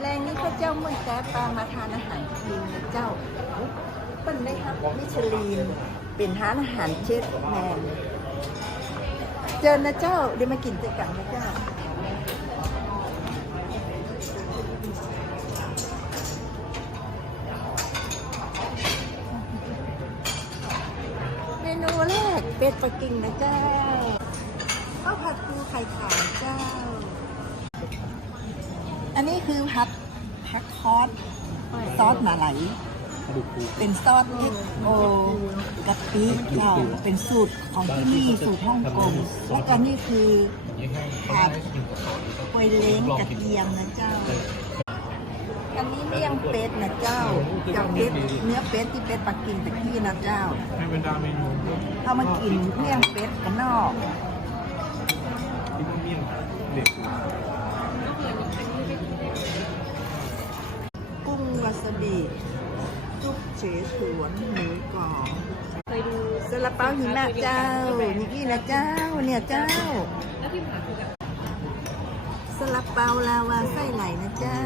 แรงนี้พระเจ้าเมืองแจ๊ปามาทานอาหารจีนเจ้าเปิ้นได้ครับมิชลีน เป็นร้านอาหารเชฟแมนเจอนะเจ้าเดี๋ยวมากินเจอกันนะเจ้าเมนูแรกเป็ดปักกิ่งนะเจ้าข้าวผัดปูไข่ขาว อันนี้คือผัดผักคอสซอสหมาไหล เป็นซอสพริกโอกะปิเจ้าเป็นสูตรของที่นี่สูตรฮ่องกงแล้วก็นี่คือผัดกวยเล้งกระเทียมนะเจ้าอันนี้เมี่ยงเป็ดนะเจ้าจากเป็ดเนื้อเป็ดที่เป็ดปักกิ่งตะกี้นะเจ้าให้บรรดาเมนูที่เอามากินเมี่ยงเป็ดาซาบิซุปเฉฉวนหมูกรอบเคยดูซาลาเปาหิมะเจ้านี่นะเจ้า เนี่ยเจ้าแล้วที่ผ่านคือแบบซาลาเปาลาวาไส้ไหลนะเจ้า